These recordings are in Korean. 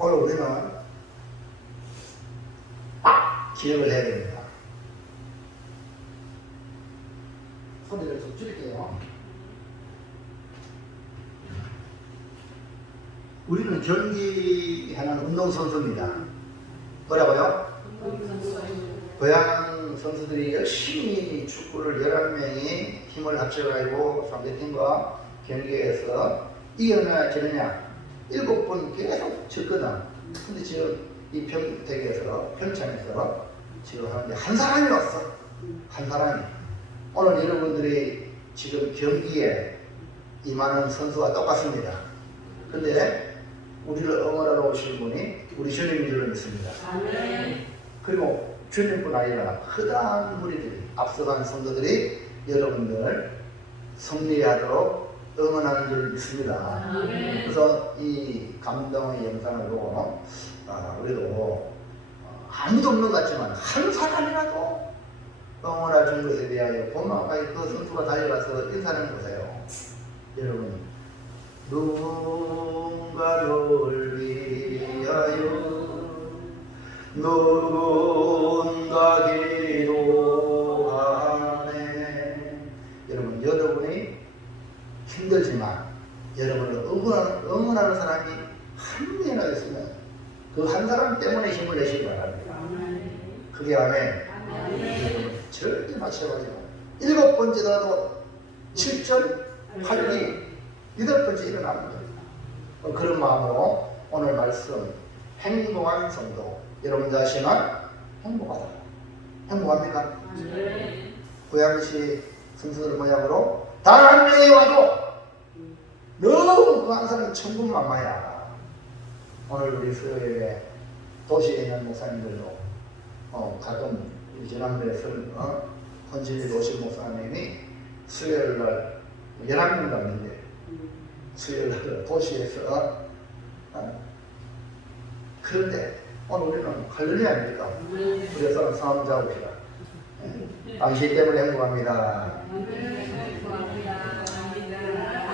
오늘 우리는 기억을 해야 됩니다. 소리를 좀 줄일게요. 우리는 경기하는 운동선수입니다. 뭐라고요? 고향 선수들이 열심히 축구를 11명이 힘을 합쳐가지고 상대팀과 경기에서 이겨내냐 지느냐 7번 계속 졌거든. 근데 지금 이 평택에서 평창에서 지금 하는데 한 사람이 왔어. 한 사람이. 오늘 여러분들이 지금 경기에 임하는 선수와 똑같습니다. 근데 우리를 응원하러 오신 분이 우리 주님인 줄 믿습니다. 그리고 주님뿐 아니라 크다한 무리들이 앞서간 성도들이 여러분들을 승리하도록 응원하는 줄 믿습니다. 그래서 이 감동의 영상을 보고 우리도 아무도 없는 것 같지만 한 사람이라도 응원해 준 것에 대하여 고마워하게 그 선수가 달려가서 인사하는 거세요. 여러분, 누군가를 위하여 누군가 기도하네. 여러분, 여러분이 힘들지만 여러분을 응원하는 사람이 한 명이나 있으면 그 한 사람 때문에 힘을 내시기 바랍니다. 그게 아멘. 여러분 절대 마찬가지고 7번째라도 7절 8기 8번째 일어나는 겁니다. 그런 마음으로 오늘 말씀 행복한 성도 여러분 자신은 행복하다. 행복합니까? 고양시 선수들 모양으로 단 한 명이 와도 너무 그 한 사람이 천군만마야. 오늘 우리 수요일에 도시에 있는 목사님들도 가끔 지난번에 헌신일 오신 목사님이 수요일날 11명 갔는데 수요일날 도시에서 그런데 오늘 우리는 할렐루야 아닙니까? 그래서 싸움 잡읍시다. 당신 때문에 행복합니다.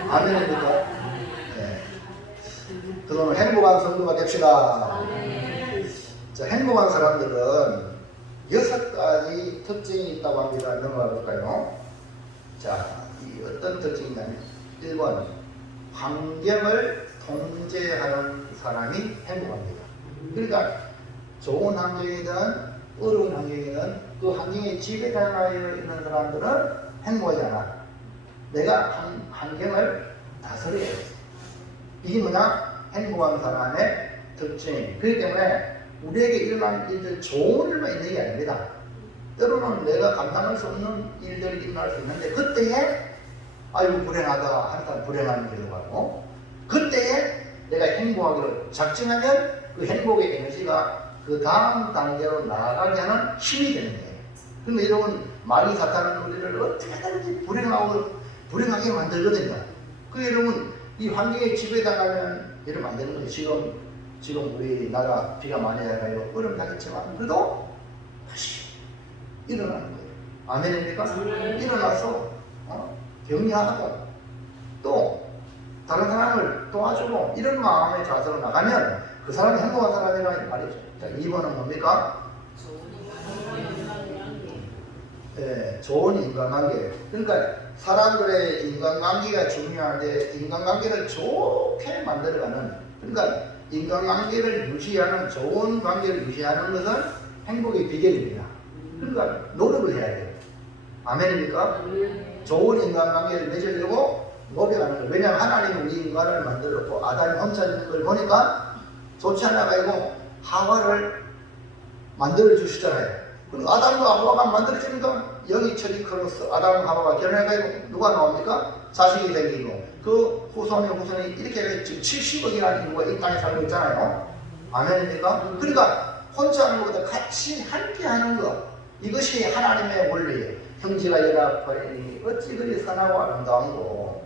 아멘입니까? 네. 그러면 행복한 성도가 됩시다. 자, 행복한 사람들은 6가지 특징이 있다고 합니다. 넘어가 볼까요? 자, 이 어떤 특징이냐면 1번, 환경을 통제하는 사람이 행복합니다. 그러니까 좋은 환경이든 어려운 환경이든 그 환경에 지배당하여 있는 사람들은 행복하지 않아. 내가 환경을 다스려야 돼. 이게 뭐냐? 행복한 사람의 특징. 그렇기 때문에 우리에게 일어나는 일들 좋은 일만 있는 게 아닙니다. 때로는 내가 감당할 수 없는 일들이 일어날 수 있는데 그때에 아이고 불행하다 하여튼 불행한 일도 가고 그때에 내가 행복하기를 작정하면 그 행복의 에너지가 그 다음 단계로 나아가게 하는 힘이 되는 거예요. 그런데 여러분 마귀 사탄은 우리를 어떻게든지 불행하게 만들거든요. 그 여러분 이 환경에 지배당하면 이러면 안 되는 거예요. 지금 우리나라 비가 많이 와요. 얼음 나겠지만 그래도 다시 일어나는 거예요. 아멘입니까? 일어나서 격려하고 또 다른 사람을 도와주고 이런 마음의 자세로 나가면 그 사람이 행복한 사람이라는 말이죠. 자, 2번은 뭡니까? 네, 좋은 인간관계. 그러니까 사람들의 인간관계가 중요한데 인간관계를 좋게 만들어가는, 그러니까 인간관계를 유지하는, 좋은 관계를 유지하는 것은 행복의 비결입니다. 그러니까 노력을 해야 돼요. 아멘입니까? 좋은 인간관계를 맺으려고 노력하는 거예요. 왜냐하면 하나님은 이 인간을 만들었고 아담이 혼자 있는 걸 보니까 좋지 않아가지고 하와를 만들어 주시잖아요. 그리고 아담과 하와가 만들어지니까 영이 철이 크로스 아담과 하와가 결혼해가지고 누가 나옵니까? 자식이 생기고 그 후손이 이렇게 지금 70억이라는 인구가 이 땅에 살고 있잖아요. 아멘입니까? 그러니까 혼자 하는 것보다 같이 함께 하는 것, 이것이 하나님의 원리예요. 형제가 연합하니 어찌 그리 선하고 아름다운 거.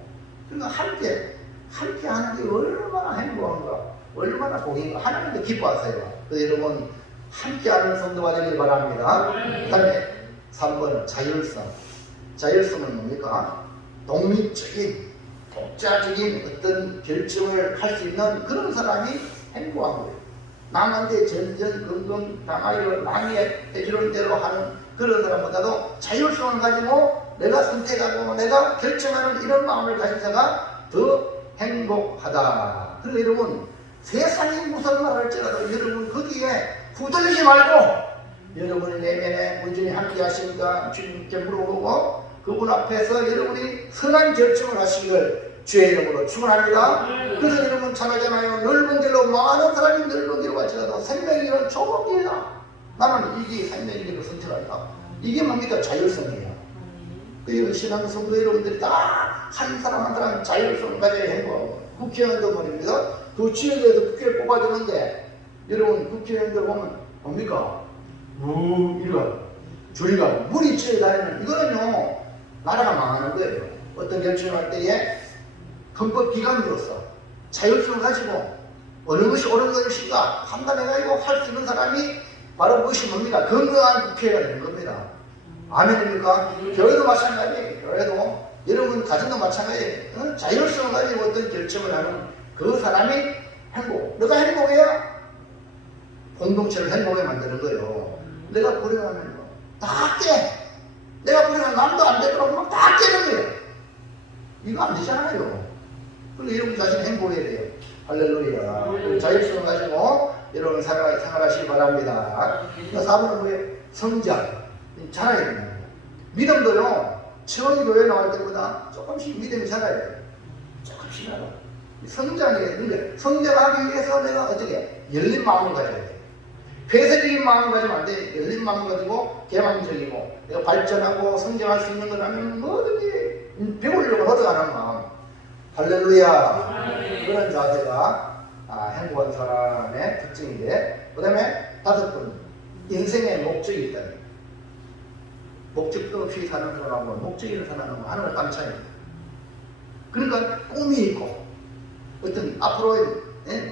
그러니까 함께 하는 게 얼마나 행복한가, 얼마나 복인가. 하나님도 기뻐하세요. 그래서 여러분 함께 하는 성도가 되길 바랍니다. 그 다음에 3번 자율성. 자율성은 뭡니까? 독립적인, 독자적인 어떤 결정을 할 수 있는 그런 사람이 행복한 거예요. 남한테 전전긍긍 당하여 남의 해주는 대로 하는 그런 사람보다도 자율성을 가지고 내가 선택하고 내가 결정하는 이런 마음을 가진 자가 더 행복하다. 그리고 여러분, 세상이 무슨 말 할지라도 여러분 거기에 후들리지 말고 여러분의 내면에 꾸준히 함께 하시니까 주님께 물어보고 그분 앞에서 여러분이 선한 결정을 하시기를 주의 이름으로 축원합니다. 그래서 여러분 잘 알잖아요. 넓은 길로 많은 사람이 넓은 길로 갈지라도 생명의 길은 좁은 길이다. 나는 이게 생명의 길을 선택한다. 이게 뭡니까? 자율성이에요. 그 신앙 성도 여러분들이 다 한 사람 한 사람 자율성을 가져야 행복하고 국회의원도 말입니다. 그 지역에서 국회를 뽑아주는데 여러분 국회의원들 보면 뭡니까? 이거 저리가 물이 치어다니는 이거는요 나라가 망하는 거예요. 어떤 결정을 할 때에 헌법기관으로서 자율성을 가지고 어느 것이 옳은 것인가 판단해가지고 할 수 있는 사람이 바로 그것이 뭡니까? 건강한 국회가 되는 겁니다. 아멘입니까? 교회도 마찬가지예요. 교회도 여러분 가정도 마찬가지예요. 자율성을 가지고 어떤 결정을 하는 그 사람이 행복. 내가 행복해야 공동체를 행복하게 만드는 거예요. 내가 불행하면 다 깨. 내가 불행하면 남도 안 되도록 막 다 깨는 거예요. 이거 안 되잖아요. 그리고 여러분 자신 행복해야 돼요. 할렐루야. 자율성을 가지고 여러분 생활하시기 바랍니다. 4번은 뭐예요? 성장. 자라야 된다는 거예요. 믿음도요, 처음 교회 나올 때보다 조금씩 믿음이 자라야 돼요. 조금씩 자라. 성장해야 되는데, 성장하기 위해서 내가 어떻게? 열린 마음을 가져야 돼요. 폐쇄적인 마음을 가지면 안 돼. 열린 마음을 가지고 개방적이고 내가 발전하고 성장할 수 있는 거라면 뭐든지 배우려고 얻어가는 마음. 할렐루야. 그런 자세가 행복한 사람의 특징인데, 그 다음에 5번, 인생의 목적이 있다는. 목적도 없이 사는 사람하고 목적이 있는 사람하고 하나를 깜짝이야. 그러니까 꿈이 있고 어떤 앞으로의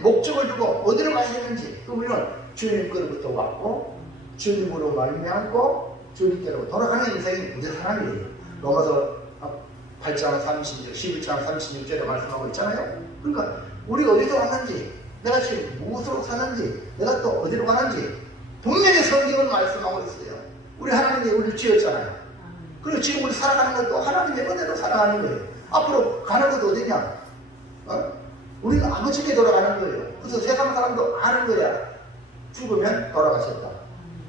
목적을 두고 어디로 가야 되는지 우리는 주님 거로부터 왔고 주님으로 말미암고 주님께로 돌아가는 인생이 우리 사람이에요. 로마서 8장 36, 11장 36절에 말씀하고 있잖아요. 그러니까 우리가 어디서 왔는지, 내가 지금 무엇으로 사는지, 내가 또 어디로 가는지 분명히 성경은 말씀하고 있어요. 우리 하나님이 우리를 지었잖아요. 그리고 지금 우리 살아가는 것도 하나님의 은혜로 살아가는 거예요. 앞으로 가는 것도 어디냐? 우리는 아버지께 돌아가는 거예요. 그래서 세상 사람도 아는 거야. 죽으면 돌아가셨다.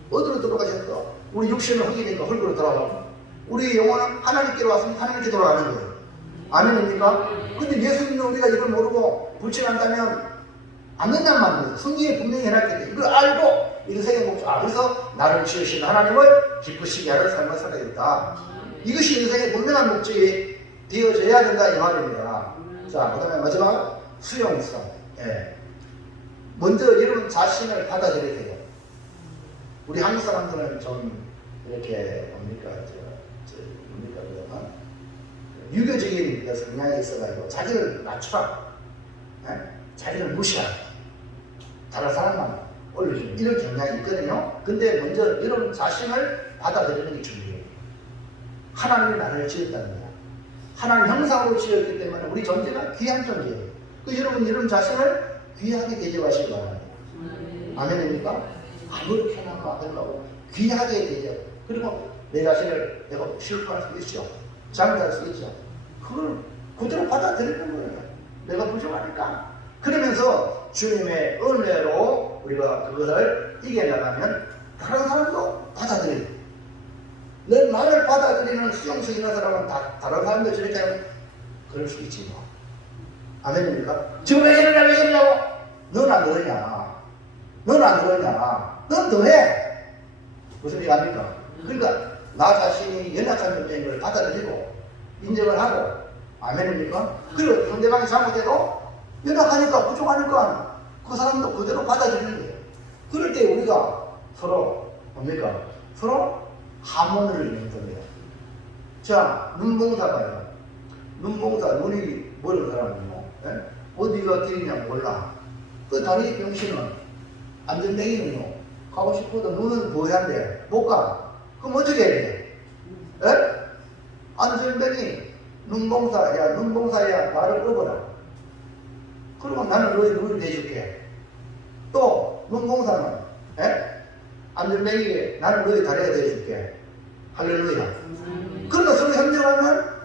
어디로 돌아가셨어? 우리 육신은 흙이니까 흙으로 돌아가고, 우리 영혼은 하나님께로 왔으면 하나님께 돌아가는 거예요. 아멘입니까? 근데 예수 믿는 우리가 이걸 모르고 불신한다면 안 된단 말이에요. 성경에 분명히 해놨거든요. 이걸 알고 인생의 목적, 그래서 나를 지으신 하나님을 기쁘시게 하는 삶을 살아야겠다. 이것이 인생의 분명한 목적이 되어져야 된다 이 말입니다. 자, 그 다음에 마지막 수용성. 먼저 여러분 자신을 받아들이세요. 우리 한국 사람들은 좀 이렇게 뭡니까 그러면 유교적인 성향이 있어가지고 자기를 낮추라, 자기를 무시하라, 다른 사람만 올려주는 이런 경향이 있거든요. 근데 먼저 여러분 자신을 받아들이는 게 중요해요. 하나님이 나를 지었다는 거야. 하나님 형상으로 지었기 때문에 우리 존재가 귀한 존재예요. 그 여러분 자신을 귀하게 대접하시기 바랍니다. 아멘입니까? 아무렇게나 하려고 귀하게 대접. 그리고 내 자신을 내가 실패할 수 있죠. 잘못할 수 있죠. 그걸 그대로 받아들이는 거예요. 내가 부족하니까. 그러면서 주님의 은혜로 우리가 그것을 이겨나가면 다른 사람도 받아들여요. 내 말을 받아들이는 수용성 있는 사람은 다른 사람도 저렇게 하면 그럴 수 있지 뭐. 아멘입니까? 지금 왜 이러냐고? 넌 안 그러냐? 넌 안 그러냐? 넌 더해. 무슨 얘기 아닙니까? 그러니까 나 자신이 연약한 존재인 걸 받아들이고 인정을 하고, 아멘입니까? 그리고 상대방이 잘못해도 연약하니까 부족하니까 그 사람도 그대로 받아들이는 거예요. 그럴 때 우리가 서로 뭡니까? 서로 하모니를 이루는 겁니다. 자, 눈봉사가요. 눈봉사, 눈이 멀은 사람은요, 어디가 길이냐 몰라. 그 다리 병신은, 안전뱅이는요, 가고 싶어도 눈은 보여한데 못 가. 그럼 어떻게 해야 돼? 안전뱅이, 눈봉사야, 나를 업어라. 그러면 나는 너희 눈을 내줄게. 또 문공사는 안전뱅이에 나는 너희 다리가 되어줄게. 할렐루야. 그러니까 서로 협력하면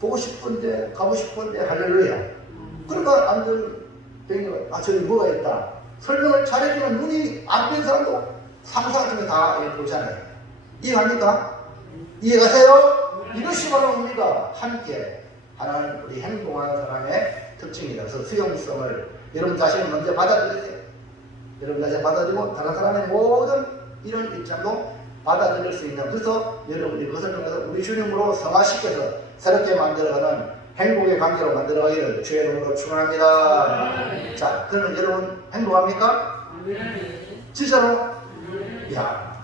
보고 싶은데 가고 싶은데 할렐루야. 그러니까 안전뱅이가 저기 뭐가 있다. 설명을 잘해주면 눈이 안 된 사람도 상상하면 다 보잖아요. 이해합니까? 이해가세요? 이것이 바로 뭡니까? 함께 하나는 우리 행동하는 사람의 특징이다. 그래서 수용성을 여러분 자신을 먼저 받아들이세요. 여러분 자신을 받아들이고 다른 사람의 모든 이런 입장도 받아들일 수 있는, 그래서 여러분이 그것을 통해서 우리 주님으로 성화시켜서 새롭게 만들어가는 행복의 관계로 만들어가기를 주의 이름으로 축원합니다. 자, 그러면 여러분 행복합니까? 진짜로? 야,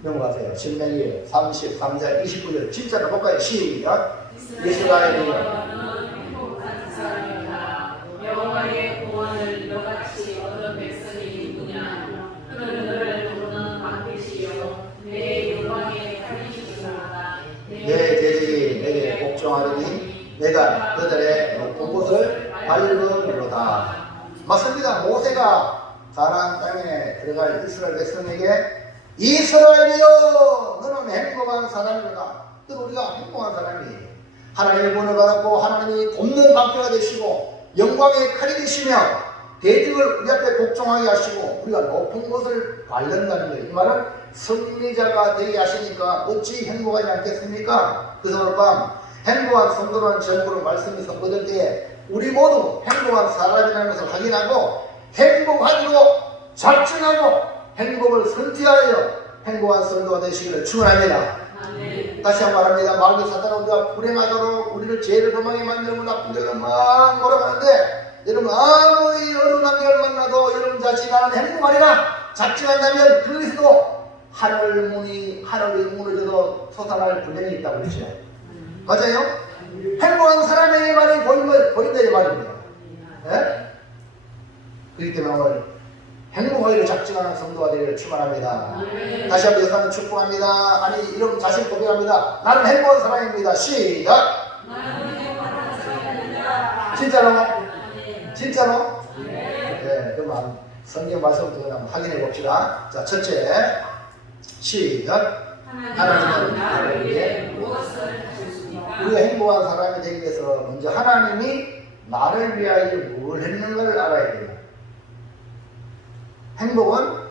넘어가세요. 신명기 33장 29절 진짜로 볼까요? 시작. 이스라엘이 행복한 사람이다. 여호와의 구원을 너같이 얻은 백성이 누구냐? 그는 너를 부르는 반드시요 내 영광의 달리시구나. 내 대적이 내게 복종하리니 내가 그들의 높은 곳을 밟음으로다. 맞습니다. 모세가 가나안 땅에 들어갈 이스라엘 백성에게 이스라엘이여 너는 행복한 사람이다. 우리가 행복한 사람이에요. 하나님의 본을 받았고 하나님이 돕는 방패가 되시고 영광의 칼이 되시며 대적을 우리 앞에 복종하게 하시고 우리가 높은 곳을 밟는다는 거예요. 이 말은 승리자가 되게 하시니까 어찌 행복하지 않겠습니까? 그래서 오늘 밤 행복한 성도라는 제목으로 말씀이 선포될 때에 우리 모두 행복한 사람이라는 것을 확인하고 행복하기로 작정하고 행복을 선택하여 행복한 성도가 되시기를 축원합니다. 다시 한번 말합니다. 마귀 사탄은 우리가 불행하도록 우리를 죄를 범하게 만들고 나쁜 데를 막 몰아가는데 여러분 아무리 어려운 환경을 만나도 여러분 자신이 나는 행복하리라 작정한다면 그리스도 하늘이 무너져도 솟아날 분명히 있다고 그러죠. 맞아요? 행복한 사람의 말이 보인다 이 말입니다. 네? 그렇기 때문에 오늘 행복하기를 작정하는 성도가 되기를 축원합니다. 다시 한번 역사는 축복합니다. 아니 이런 자신 고백합니다. 나는 행복한 사람입니다. 시작. 진짜로? 진짜로? 네. 그럼 성경 말씀부터 한번 확인해 봅시다. 자, 첫째 시작. 하나님은 나를 위해 무엇을 하셨습니까? 우리가 행복한 사람이 되기 위해서 먼저 하나님이 나를 위하여 뭘 했는가를 알아야 돼요. 행복은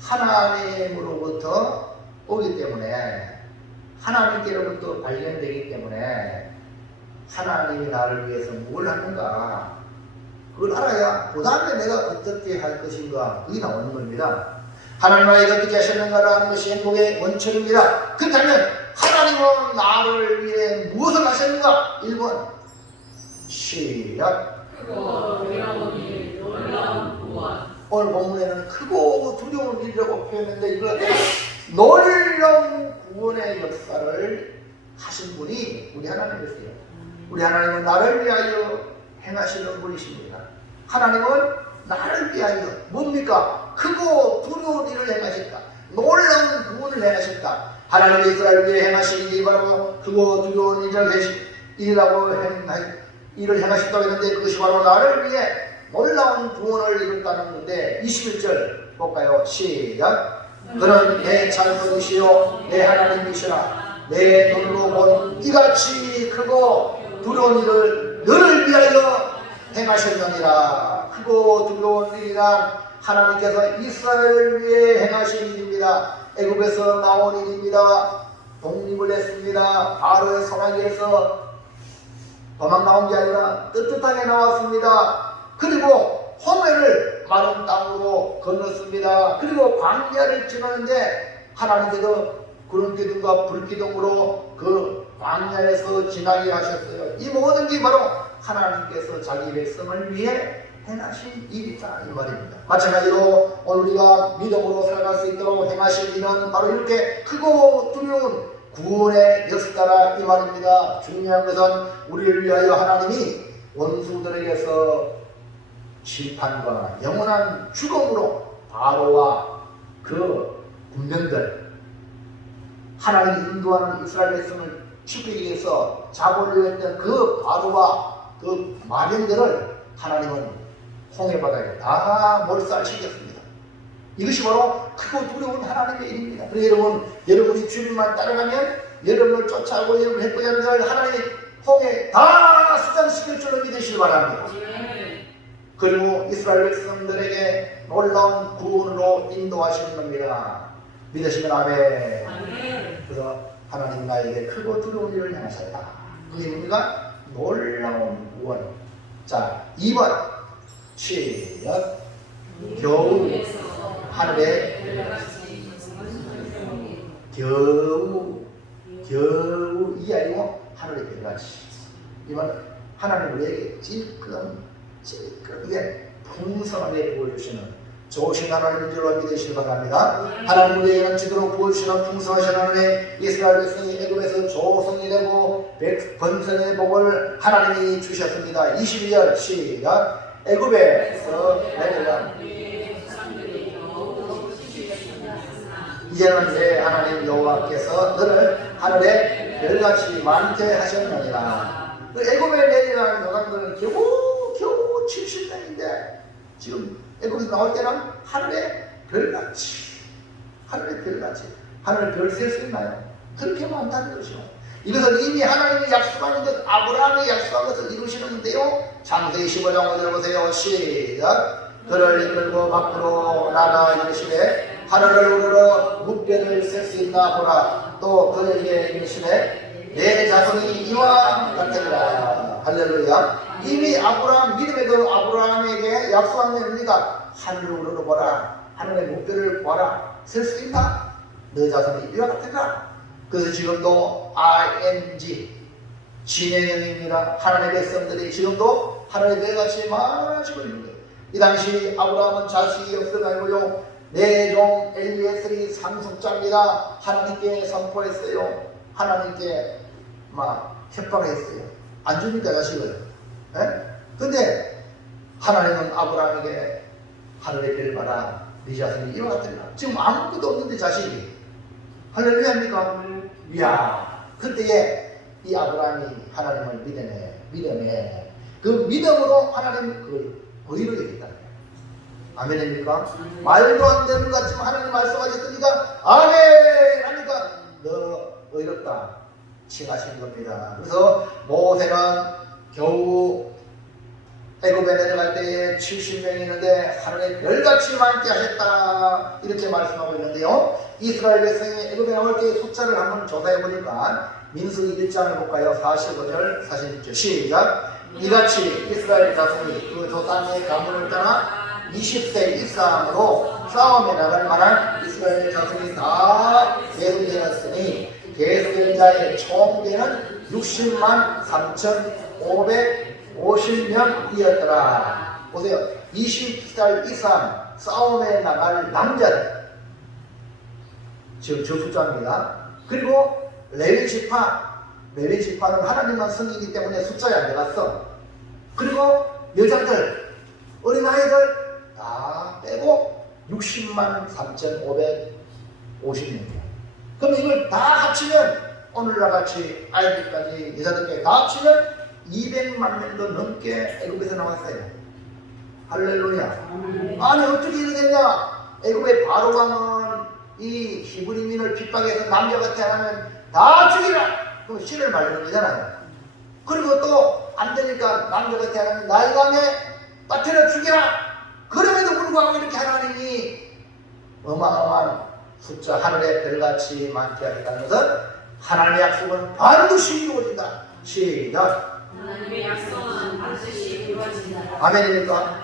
하나님으로부터 오기 때문에 하나님께로부터 발견되기 때문에 하나님이 나를 위해서 뭘 하는가 그걸 알아야 그 다음에 내가 어떻게 할 것인가 그게 나오는 겁니다. 하나님 나에게 어떻게 하셨는가를 아는 것이 행복의 원천입니다. 그렇다면 하나님은 나를 위해 무엇을 하셨는가? 1번 시작. 크고 두려운 일 놀라운 구원. 오늘 본문에는 크고 두려운 일이라고 표현했는데 이걸 놀라운 구원의 역사를 하신 분이 우리 하나님이세요. 우리 하나님은 나를 위하여 행하시는 분이십니다. 하나님은 나를 위하여 뭡니까? 크고 두려운 일을 행하셨다. 놀라운 구원을 행하셨다. 하나님의 이스라엘 위해 행하신 일이 바로 크고 두려운 일을 행하셨다고 했는데 그것이 바로 나를 위해 놀라운 구원을 이뤘다는 건데 21절 볼까요? 시작. 그는 내 찬송이시요 내 하나님이시라. 내 눈으로 본 이같이 크고 두려운 일을 너를 위하여 행하셨느니라. 크고 두려운 일이란 하나님께서 이스라엘을 위해 행하신 일입니다. 애굽에서 나온 일입니다. 독립을 했습니다. 바로의 소나기에서 도망 나온 게 아니라 떳떳하게 나왔습니다. 그리고 홍해를 마른 땅으로 건넜습니다. 그리고 광야를 지나는데 하나님께서 구름 기둥과 불 기둥으로 그 광야에서 지나게 하셨어요. 이 모든 게 바로 하나님께서 자기 백성을 위해 행하신 일이다 이 말입니다. 마찬가지로 오늘 우리가 믿음으로 살아갈 수 있도록 행하신 일은 바로 이렇게 크고 두려운 구원의 역사라 이 말입니다. 중요한 것은 우리를 위하여 하나님이 원수들에게서 심판과 영원한 죽음으로 바로와 그 군병들 하나님 인도하는 이스라엘 백성을 죽이기 위해서 자고를 했던 그 바로와 그 마병들을 하나님은 홍해 바다에 다 몰살시켰습니다. 이것이 바로 크고 두려운 하나님의 일입니다. 그래서 여러분이 주님만 따라가면 여러분을 쫓아오고 여러분을 해코지 하는 자를 하나님의 홍해 다 수장시킬 줄로 믿으시기 바랍니다. 그리고 이스라엘 백성들에게 놀라운 구원으로 인도하시는 겁니다. 믿으시면 아멘. 그래서 하나님 나에게 크고 두려운 일을 행하셨다. 그게 뭡니까? 놀라운 구원. 자, 2번 시작. 겨우 하늘에 겨우 이 아니고 하늘의 별같이. 이번 하나님 우리에게 찔끔하게 풍성하게 부어주시는 좋으신 하나님인 줄로 믿으시기 바랍니다. 하나님 우리에게는 지도로 부어주시는 풍성하신 하나님의 이스라엘 백성이 애굽에서 조성이 되고 번성의 복을 하나님이 주셨습니다. 22절 시작. 애굽에서 내려간 이제는 내 하나님 여호와께서 너를 하늘에 별같이 많게 하셨느니라. 애굽에 내려간 여관들은 겨우 70명인데 지금 애굽에서 나올 때는 하늘에 별같이 하늘에 별 셀 수 있나요? 그렇게 많다는 것이죠. 이것은 이미 하나님이 약속한 것, 아브라함이 약속한 것을 이루시는데요. 창세기 15장 5절 보세요. 시작. 그를 이끌고 밖으로 나가 이르시되 하늘을 우러러 무뼈를 셀 수 있나 보라. 또 그에게 이르시되 내 자손이 이와 같으리라. 할렐루야. 이미 아브라함 믿음에도 아브라함에게 약속한 겁니다. 하늘을 우러러보라. 하늘의 무뼈를 보아라. 셀 수 있나? 내 자손이 이와 같으리라. 그래서 지금도 ING 진행형입니다. 하나님의 백성들이 지금도 하늘의 별같이 많아지고 있는 거예요. 이 당시 아브라함은 자식이 없어가지고요, 내 종 엘리에셀이 상속자입니다. 하나님께 선포했어요. 하나님께 막 협박했어요. 안 줍니까 자식을? 근데 하나님은 아브라함에게 하늘의 별 봐라. 네 자손이 이와 같으리라. 지금 아무것도 없는데 자식이. 할렐루야입니까? 이야, 그때에 이 아브라함이 하나님을 믿어내. 그 믿음으로 하나님 그걸 의로 여겼다. 아멘입니까? 말도 안 되는 것 같지만 하나님 말씀하셨으니까 아멘 하니까 너 의롭다 칭하신 겁니다. 그래서 모세는 겨우 애굽에 내려갈 때에 70명이 있는데 하늘의 별같이 많게 하셨다 이렇게 말씀하고 있는데요. 이스라엘 백성이 애굽에 나올 때의 숫자를 한번 조사해 보니까 민수기 1장을 볼까요? 45절 46절 시작. 이같이 이스라엘 자손이 그 조상의 가문을 따라 20세 이상으로 싸움에 나갈 만한 이스라엘 자손이 다 계수되었으니 계수된 자의 총계는 60만 3,550명이었더라. 보세요. 20살 이상 싸움에 나갈 남자들, 지금 저 숫자입니다. 그리고 레위지파는 하나님만 성이기 때문에 숫자에 안 들어갔어. 그리고 여자들, 어린아이들 다 빼고 60만 3,550명이야. 그럼 이걸 다 합치면 오늘날 같이 아이들까지 여자들까지 다 합치면 200만 명도 넘게 애굽에서 나왔어요. 할렐루야. 아니 어떻게 이렇게 됐냐? 애굽의 바로왕은 이 히브리민을 핍박해서 남자같이 하면 다 죽이라. 그럼 씨를 말리는 거잖아요. 그리고 또 안 되니까 남자같이 하면 나일강에 빠뜨려 죽이라. 그럼에도 불구하고 이렇게 하나님이 어마어마한 숫자 하늘의 별같이 많게 하겠다는 것은 하나님의 약속은 반드시 이루어진다. 시작. 하나님의 약속은 반드시 이루어진다. 아멘입니까?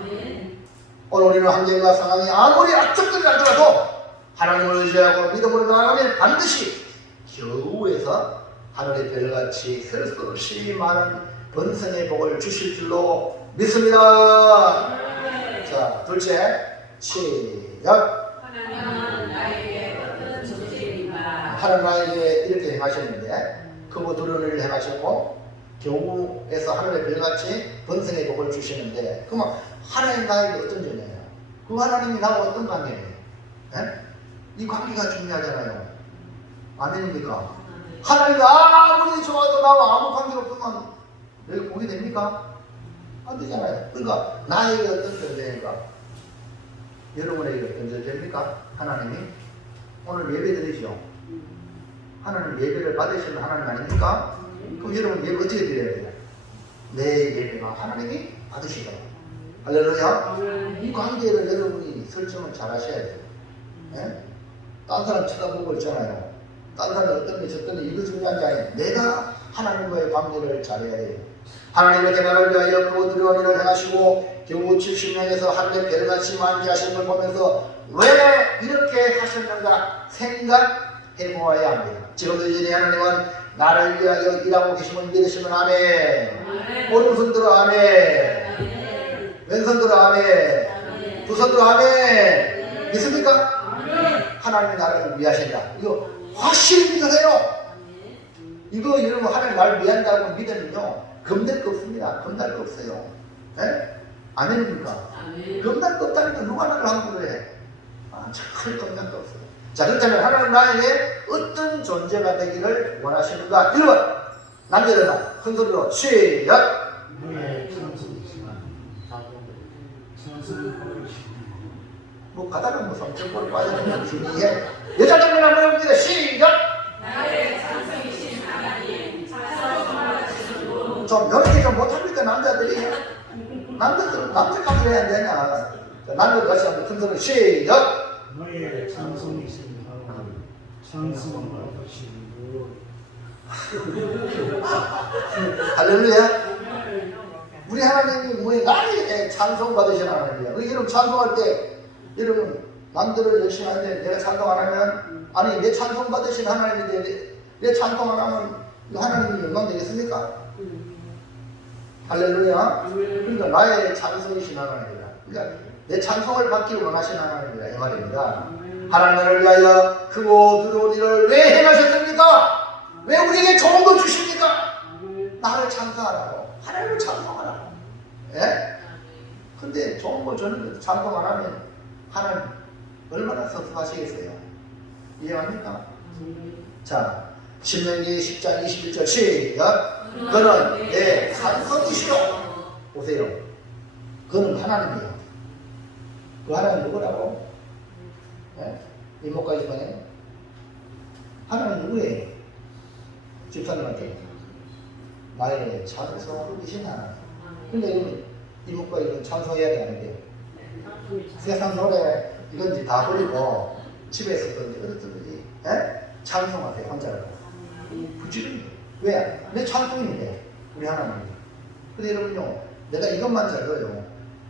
오늘 우리는 환경과 상황이 아무리 악적들이 하더라도 하나님을 의지하고 믿음으로 나아가면 반드시 겨우에서 하늘의 별같이 셀 수 없이 많은 번성의 복을 주실 줄로 믿습니다. 자, 둘째 시작. 하나님은 나에게 어떤 존재입니까? 하나님 나에게 이렇게 행하셨는데 크고 두려운 일을 행하셨고 겨우에서 하늘의 별같이 번성의 복을 주시는데 그러면 하나님 나에게 어떤 존재예요? 그 하나님이 나와 어떤 관계예요? 이 관계가 중요하잖아요. 아멘입니까? 하나님이 아무리 좋아도 나와 아무 관계가 없으면 내가 보게 됩니까? 안 되잖아요. 그러니까 나에게 어떤 존재인가? 여러분에게 던져집니까? 하나님이? 오늘 예배 드리죠? 하나님 예배를 받으시는 하나님 아닙니까? 그럼 여러분 예배 어떻게 드려야 돼요? 내 예배가 하나님이 받으시더라. 할렐루야. 이 관계를 여러분이 설정을 잘 하셔야 돼요. 예? 딴 사람 쳐다보고 있잖아요. 딴 사람이 어떤 게 저떤 게 이거 중요한 게 아니에요. 내가 하나님과의 관계를 잘해야 돼요. 하나님 이렇게 나를 위하여 그 두려운 일을 행하시고 겨우 70년에서 하늘에 별같이 만지하시는 걸 보면서 왜 이렇게 하셨는가 생각해 보아야 합니다. 지금도 이제 하나님은 나를 위하여 일하고 계심을 믿으시면 아멘. 오른손 들어 아멘. 왼손 들어 아멘. 두 손 들어 아멘. 믿습니까? 하나님이 나를 위하신다. 이거 확실히 믿으세요. 이거 여러분 하나님 나를 위한다고 믿으면요 겁낼 거 없습니다. 겁날 거 없어요. 예? 아멘입니까? 겁날 거 없다니까 누가 나를 함부로 해. 참 겁날 거 없어요. 자, 그렇다면 하나님 나에게 어떤 존재가 되기를 원하시는가? 1번 남자들만 큰 소리로 시작. 뭐 가다가 뭐 성적으로 빠져들면 중요해. 여자들만 한번 해봅니다. 시작. 나의 찬성이신 하나님, 찬성하시는 좀 이렇게 좀 못합니까 남자들이? 남자까지 해야 되냐? 남자들 같이 한번 큰 소리 시작. 너의 찬송이신 하나님, 찬송하시는 할렐루야. 우리 하나님이 뭐에 나에게 찬송 받으시는 하나님이야. 여러분 찬송할 때 여러분 남들을 열심히 하는데 내가 찬송 안 하면 아니 내 찬송 받으신 하나님인데 내 찬송 안 하면 하나님이 영광 되겠습니까? 할렐루야. 그러니까 나의 찬송이신 하나님이다. 그러니까 내 찬송을 받기를 원하시는 하나님이다 이 말입니다. 하나님을 위하여 크고 두려운 일을 왜 행하셨습니까? 왜 우리에게 좋은 거 주십니까? 나를 찬송하라고. 하나님을 찬송하라고. 예? 근데 좋은 거 주는데 찬송 안 하면 하나님 얼마나 섭섭하시겠어요? 이해합니까? 자, 신명기 10장 21절 시작. 그는 내 찬송이시오. 보세요. 그는 하나님이에요. 그 하나님 누구라고? 예? 이목까지 보네. 하나님 누구예요? 집사님한테 나의 찬송이신 하나님. 근데 여러분 이목과 이런 찬송해야 되는데 세상 노래 이건지 다 버리고 집에서 든지 어디든지 찬송하세요. 혼자라도 부지런히. 왜? 내 찬송인데 우리 하나님이. 근데 여러분요 내가 이것만 잘해요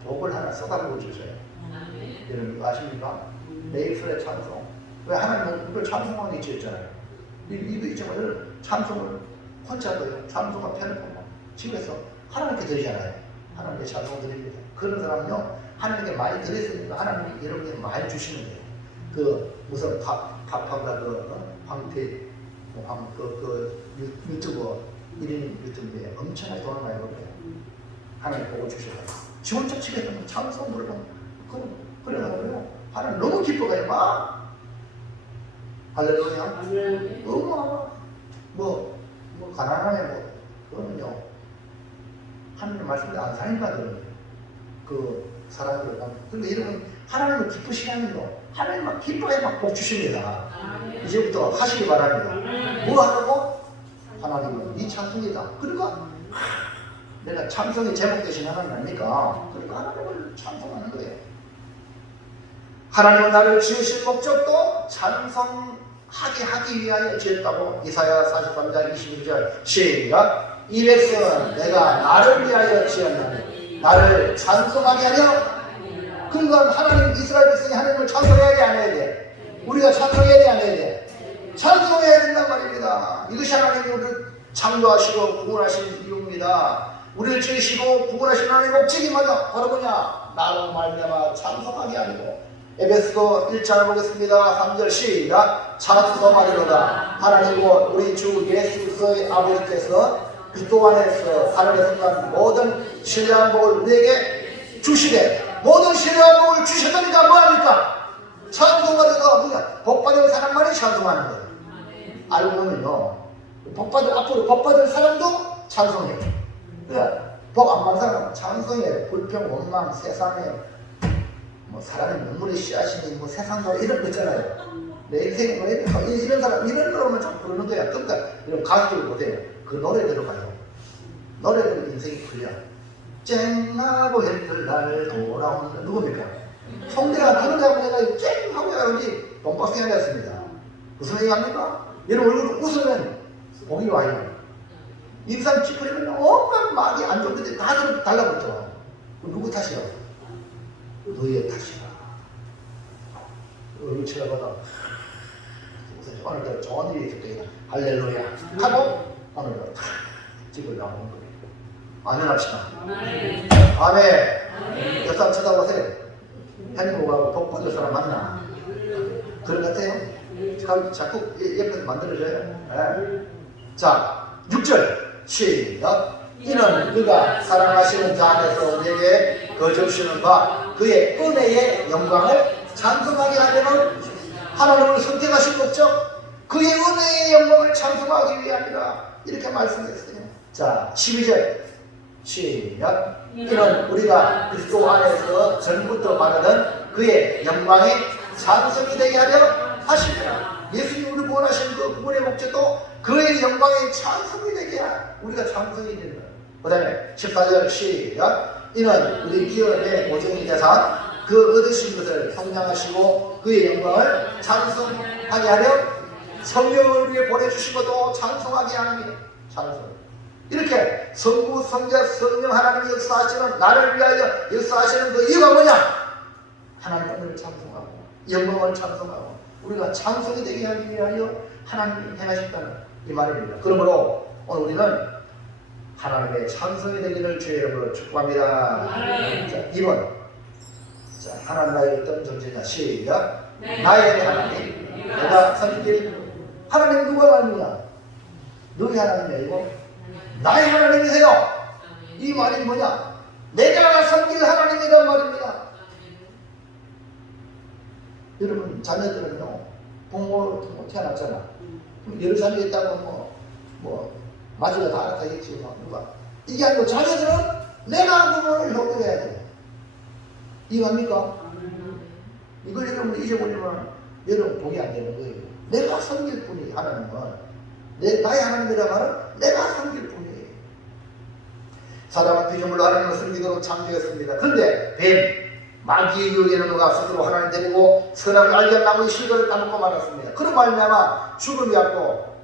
복을 하나 쏟아부어 주셔요. 여러분 이거 아십니까? 내 입술의 찬송. 왜 하나님은 이걸 찬송하는 게 있잖아요. 이거 있지만 여러분 찬송을 혼자도요 찬송을 펴놓고 집에서 하나님께 드리잖아요. 하나님께 찬송 드립니다. 그런 사람은요 하나님께 많이 드렸으니까 하나님이 여러분에게 많이 주시는 거예요. 그 무슨 팝한가 황태 유튜버 1인 유튜브에 엄청나게 돈을 많이 벌어요. 하나님 보고 주셔서 지 혼자 집에서 찬송 부르고 그래가지고요 하나님 너무 기뻐가요. 막 할렐루야. 너무 뭐 가난하네 그러면요 하나님 말씀대 안 사니까 그 사람들. 근데 여러분 하나님을 기쁘시라면요 하나님 막 기뻐해 막 복 주십니다. 이제부터 하시기 바랍니다. 뭐 하라고? 하나님은 네 찬송이다. 그러니까 내가 찬송의 제목 대신 하나님 아닙니까? 그러니까 하나님을 찬송하는 거예요. 하나님은 나를 지으신 목적도 찬송하게 하기 위하여 지었다고. 이사야 43장 22절 시작. 이 백성은 내가 나를 위하여 지었나니 나를 찬송하게 하려. 그러니까 하나님 이스라엘 백성이 하나님을 찬송해야 돼 안 해야 돼? 우리가 찬송해야 돼 안 해야 돼? 찬송해야 된단 말입니다. 이것이 하나님이 우리를 창조하시고 구원하신 이유입니다. 우리를 지으시고 구원하신 하나님의 목적이 뭐냐? 바로 뭐냐? 나로 말미암아 찬송하게 하리고. 에베소서 1장을 보겠습니다. 3절 시작. 찬송하리로다. 하나님과 우리 주 예수 그리스도의 아버지께서 그리스도 안에서 하늘에서 난 모든 신뢰한 복을 우리에게 주시되 모든 신뢰한 복을 주셨다니까 뭐합니까? 찬송하리로다. 뭐냐? 복받은 사람만이 찬송하는 거예요. 알고 보면요 앞으로 복받을 사람도 찬송해요. 그래 복 안 받은 사람은 찬송해요. 불평 원망 세상에 뭐 사람의 눈물의 씨앗이니 뭐 세상으로 이런 거 있잖아요. 내 인생이 뭐 이런 사람 이런 거로만 자꾸 부르는 거야. 그러니까 이런 가수들 보세요. 그 노래대로 가요. 노래대로 인생이 풀려. 쨍하고 했을 날 돌아오는 누굽니까? 송대가 그런 다고 내가 쨍하고 해야지 돈박스에 앉았습니다. 무슨 얘기합니까? 여러분 얼굴 웃으면 복이 와요. 인상 찌푸리면 온갖 말이 안 좋은데 다 달라붙죠. 누구 탓이야? 너의 탓이야. 얼굴 쳐다보다 오늘도 좋은 일이 있을 때 할렐루야 하고 오늘도 탁 집을 나오는 거예요. 아멘 합시다. 아멘. 옆사람 쳐다보세요. 행복하고 복 받을 사람 만나. 그런 것 같아요. 자꾸 옆에서 만들어줘요. 네. 자 6절 시작. 이는 그가 사랑하시는 자 안에서 우리에게 거저주시는 바 그의 은혜의 영광을 찬송하게 하려는 하나님을 선택하신 목적 그의 은혜의 영광을 찬송하기 위함이라 이렇게 말씀했어요. 자 12절 시작. 이는 우리가 그리스도 안에서 전부터 말하는 그의 영광의 찬송이 되게 하려 하시니라. 예수님이 우리를 구원하신 그 구원의 목적도 그의 영광의 찬송이 되게 하라. 우리가 찬송이 되는 거예요. 그 다음에 14절 시작. 이는 우리 기업의 보증이 되사 그 얻으신 것을 성량하시고 그의 영광을 찬송하게 하려 성령을 위해 보내주신 것도 찬송하게 하는 찬송. 이렇게 성부, 성자, 성령 하나님이 역사하시는 나를 위하여 역사하시는 그 이유가 뭐냐? 하나님을 찬송하고 영광을 찬송하고 우리가 찬송이 되게 하기 위하여 하나님이 행하셨다는 이 말입니다. 그러므로 오늘 우리는 하나님의 찬송이 되기를 주의 이름으로 축복합니다. 자, 2번. 자, 하나님 나의 어떤 존재냐? 시작. 나의 하나님, 내가 섬길 하나님 누가 하나님이냐? 너희 하나님이 아니고 나의 하나님이세요. 이 말이 뭐냐? 내가 섬길 하나님이란 말입니다. 여러분 자녀들은요 부모 태어났잖아. 여러 자녀 있다고 뭐 마지가 다 알아서 하겠지 누가 이게 아니고 자녀들은 내가 부모를 효도해야 돼. 이해합니까? 이걸 여러분 잊어버리면 여러분 복이 안 되는 거예요. 내가 섬길 뿐이 하나님은 나의 하나님이라 말은 내가 섬길 뿐이에요. 사람은 피조물로 하나님을 섬기도록 창조했습니다. 그런데 뱀 마귀의 유혹에는 누가 스스로 하나님 데리고 선악을 알게 나무의 실과를 따먹고 말았습니다. 그런 말미암아 죽음이 왔고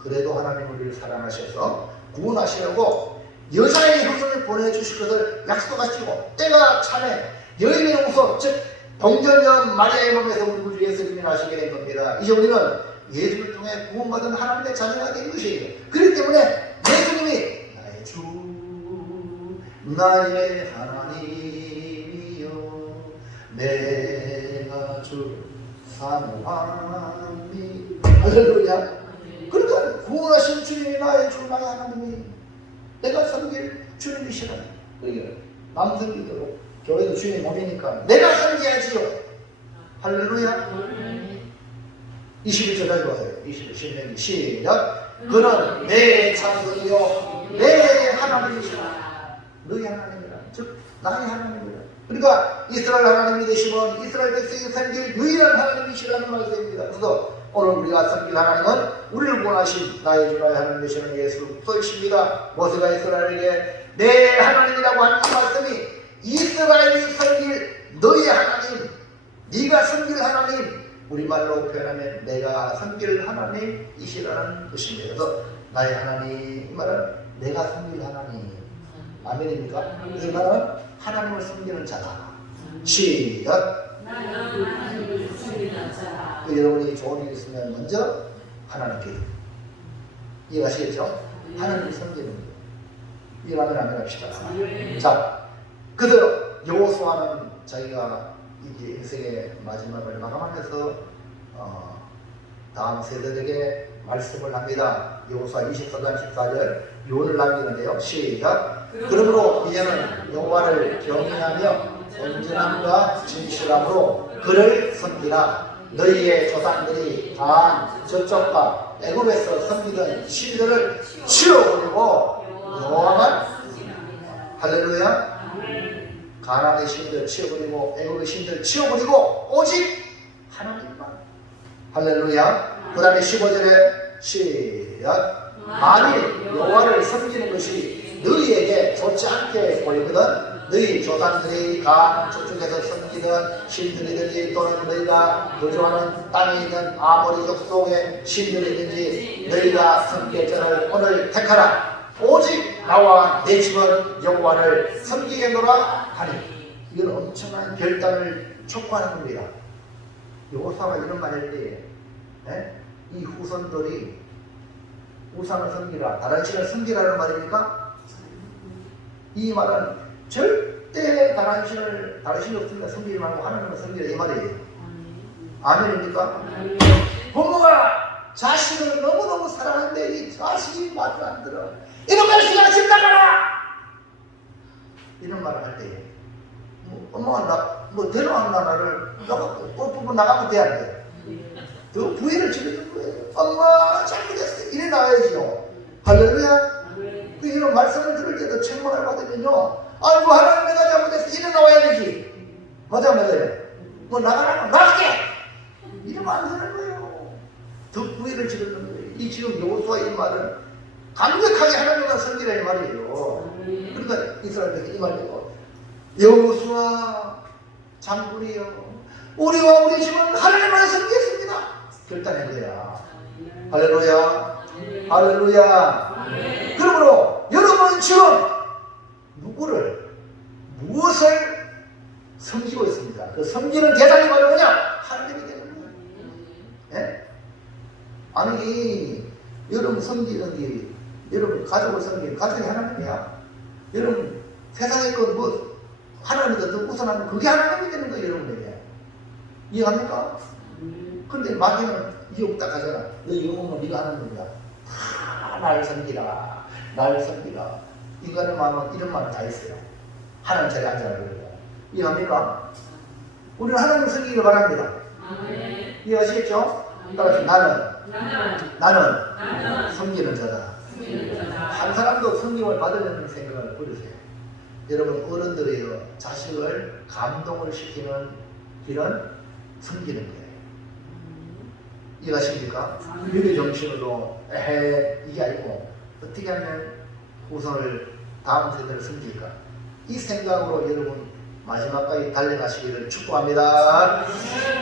그래도 하나님 우리를 사랑하셔서 구원하시려고 여자의 후손을 보내주실 것을 약속하시고 때가 차네 여인의 후손 즉 동정녀 마리아의 몸에서 우리 구주 예수님이 나시게 된 겁니다. 이제 우리는 예수를 통해 구원받은 하나님의 자녀가 된 것이에요. 그렇기 때문에 예수님이 나의 주 나의 하나님이여 내가 주 사모하니 할렐루야. 그러니까 구원하신 주님이 나의 주 나의 하나님이 내가 섬길 주님이시라니. 그러니까 남 섬기도록 교회도 주님의 몸이니까 내가 섬겨야지요. 할렐루야. 21절 다시 보세요. 21절 시작. 그는 내 찬송이요 내 하나님이시라. 너희 하나님이라. 즉 나의 하나님이라. 그러니까 이스라엘 하나님이 되시면 이스라엘 백성이 섬길 유일한 하나님이시라는 말씀입니다. 그래서 오늘 우리가 섬길 하나님은 우리를 구원하신 나의 주 나의 하나님 되시는 예수 그리스도이십니다. 모세가 이스라엘에게 내 하나님이라고 하는 이 말씀이 이스라엘이 섬길 너희 하나님, 네가 섬길 하나님, 우리말로 표현하면 내가 섬길 하나님이시라는 것입니다. 그래서 나의 하나님 이 말은 내가 섬길 하나님. 아멘입니까? 그래서 나는 하나님을 섬기는 자다. 시작. 여러분이 좋은 일이 있으면 먼저 하나님께 이해가시겠죠? 하나님을 섬기는 거예요. 이해하면 아멘 합시다. 자, 그래서 여호수아는 자기가 이제 인생의 마지막을 마감하면서 다음 세대에게 말씀을 합니다. 여호수아 24장 14절 유언을 남기는데요. 시작. 그러므로 이제는 여호와를 경외하며 온전함과 진실함으로 그를 섬기라. 너희의 조상들이 단 저쪽과 애굽에서 섬기던 신들을 치워버리고 여호와만 할렐루야. 가나안의 신들 치워버리고 애국의 신들 치워버리고 오직 하나님만. 할렐루야. 그 다음에 15절에 시작. 만일 여호와를 섬기는 것이 너희에게 좋지 않게 보이거든 너희 조상들이 가 저쪽에서 섬기던 신들이든지 또는 너희가 거주하는 땅에 있는 아모리 족속의 신들이든지 너희가 섬길 자를 오늘 택하라. 오직 나와 내 집은 여호와를 섬기겠노라 하니. 이건 엄청난 결단을 촉구하는 겁니다. 여호수아가 이런 말을 때 이 후손들이 우상을 섬기라 다른 신을 섬기라는 말입니까? 이 말은 절대 다른 신이 없으니까 섬기지 말고 하나님을 섬기라 이 말이에요. 아멘입니까? 부모가 자식을 너무너무 사랑하는데 이 자식이 말을 안 들어. 이런 말씨가 집 나가라! 이런 말을 할 때 엄마가 데려왔나 나를 뽑고 나가면 돼야 돼. 또 부인을 지르는 거예요. 엄마 잘못했어. 이래 나와야지요. 할렐루야. 이런 말씀을 들을 때도 책망을 받으면요. 아이고 하나님 내가 잘못했어. 이래 나와야 되지. 맞아요. 나가라고 나갈게. 이러면 안 되는 거예요. 더 부인을 지르는 거예요. 이 지금 여호수아 이 말은 강력하게 하나님과 섬기라 이 말이에요. 그러니까 이스라엘에게 이 말이고 여호수아 장군이요. 우리와 우리 집은 하나님을 섬기겠습니다. 결단한 거야. 할렐루야. 할렐루야. 그러므로 여러분 지금 무엇을 섬기고 있습니다. 그 섬기는 대상이 바로 뭐냐? 하나님이 되는 거예요. 예? 아니 여러분 섬기는 게 여러분 가족을 섬기는 가족이 하나님이야. 여러분 세상에 그 하나님보다 더 우선하면 그게 하나님이 되는 거예요. 여러분에게 이해합니까? 근데 마귀는 이해 없다 하잖아. 너 이거 보면 네가 하는 겁니다. 다 나를 섬기라. 나를 섬기라. 인간의 마음은 이런 말을 다 있어요. 하나님 자리에 앉아라 그러고. 이해합니까? 우리는 하나님을 섬기기를 바랍니다. 이해하시겠죠? 따라서 나는 섬기는 자다. 한 사람도 섬김을 받으려는 생각을 버리세요. 여러분 어른들이요 자식을 감동을 시키는 길은 섬기는 거예요. 이해하십니까? 윤리 정신으로 이게 아니고 어떻게 하면 후손을 다음 세대를 섬길까? 이 생각으로 여러분 마지막까지 달려가시기를 축복합니다.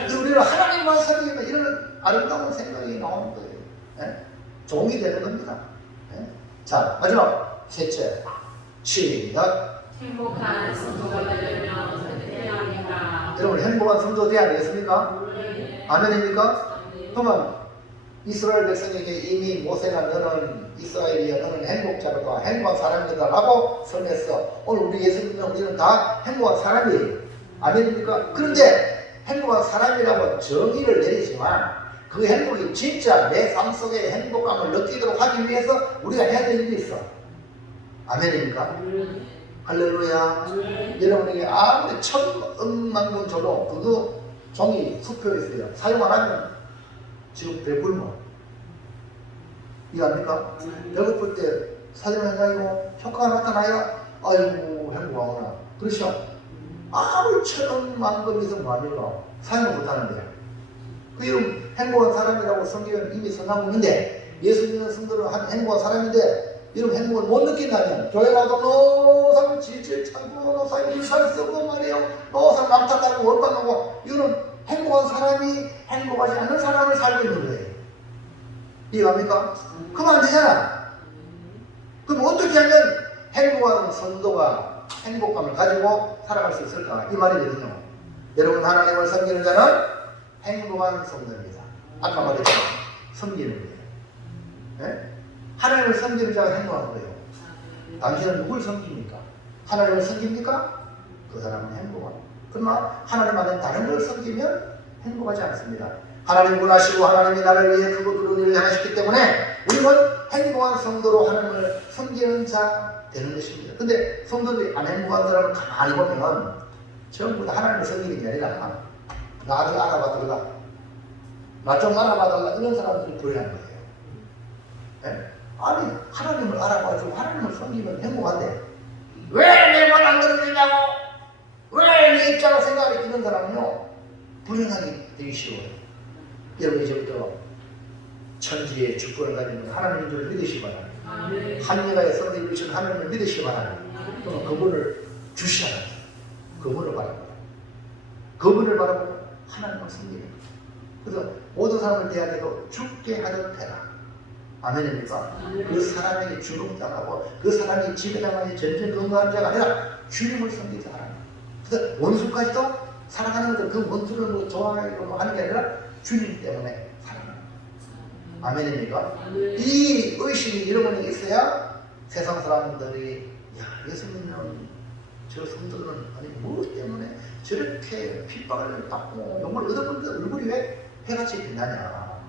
우리는 하나님만 섬기면 이런 아름다운 생각이 나오는 거예요. 예? 종이 되는 겁니다. 예? 자 마지막 셋째 시작. 행복한 성도가 되려면 선택해야 합니다. 여러분 행복한 성도 되어야 되겠습니까? 아멘입니까? 그러면 이스라엘 백성에게 이미 모세가 너는 이스라엘이여 너는 행복자로다 행복한 사람이다 라고 선했어. 오늘 우리 예수 믿는 우리는 다 행복한 사람이에요. 아멘입니까? 그런데 행복한 사람이라고 정의를 내리지만 그 행복이 진짜 내 삶 속에 행복감을 느끼도록 하기 위해서 우리가 해야 될 일이 있어. 아멘입니까? 할렐루야. 여러분에게 아무리 1000억만 원 줘도 그거 종이 수표 있어요. 사용 안 하면 지금 배불러. 이해합니까? 배고플 때 사정해가지고 효과가 나타나야 아이고 행복하구나. 그렇죠? 아무리 1000억만 원 있으면 뭐합니까? 사용을 못하는데. 그 이름 행복한 사람이라고 성경은 이미 선하고 있는데 예수 믿는 성도는 행복한 사람인데 이런 행복을 못 느낀다면 교회 나도 노상 질질 참고 노상 일살 쓰고 말이에요. 노상 남탓하고 원망하고 이거는 행복한 사람이 행복하지 않는 사람을 살고 있는 거예요. 이해합니까? 그러면 안 되잖아. 그럼 어떻게 하면 행복한 성도가 행복감을 가지고 살아갈 수 있을까? 이 말이거든요. 여러분 하나님을 섬기는 자는 행복한 성도입니다. 아까 말했죠. 섬기는 거예요. 네? 하나님을 섬기는 자가 행복한 거예요. 당신은 누굴 섬깁니까? 하나님을 섬깁니까? 그 사람은 행복합니다. 그러나 하나님 안에 다른 걸 섬기면 행복하지 않습니다. 하나님 원하시고 하나님이 나를 위해 그런 일을 행하셨기 때문에 우리는 행복한 성도로 하나님을 섬기는 자 되는 것입니다. 근데 성도들이 안 행복한 사람을 가만히 보면 전부 다 하나님을 섬기는 게 아니라 나 좀 알아봐 달라, 나 좀 알아봐 달라 이런 사람들이 불행한 거예요. 네? 아니 하나님을 알아봐주고 하나님을 섬기면 행복한데 왜 내 말 안 들어주냐고 왜 내 입장을 생각하게 되는 사람은요, 불행하게 되기 쉬워요. 여러분 이제부터 천지의 주권을 가지는 하나님인 줄 믿으시기 바랍니다. 한여가의 성도 이루신 하나님을 믿으시기 바랍니다. 또는 그분을 주시하라. 그분을 바라보라. 그분을 바라보고 하나님을 섬기라. 그래서 모든 사람을 대하여도 죽게 하듯 해라. 아멘입니까? 그 사람에게 주름당하고 그 사람이 지배당하니 전전 건강한 자가 아니라 주님을 섬기자 하라. 그래서 원수까지도 사랑하는 것은 그 원수를 뭐 좋아하고 뭐 하는 게 아니라 주님 때문에 사랑하는 거예요. 아멘입니까? 이 의식이 여러분에게 있어야 세상 사람들이 야, 예수님은 저 성도는 아니 뭐 때문에 저렇게 핍박을 받고 욕을 얻어먹는데 얼굴이 왜 해같이 빛나냐,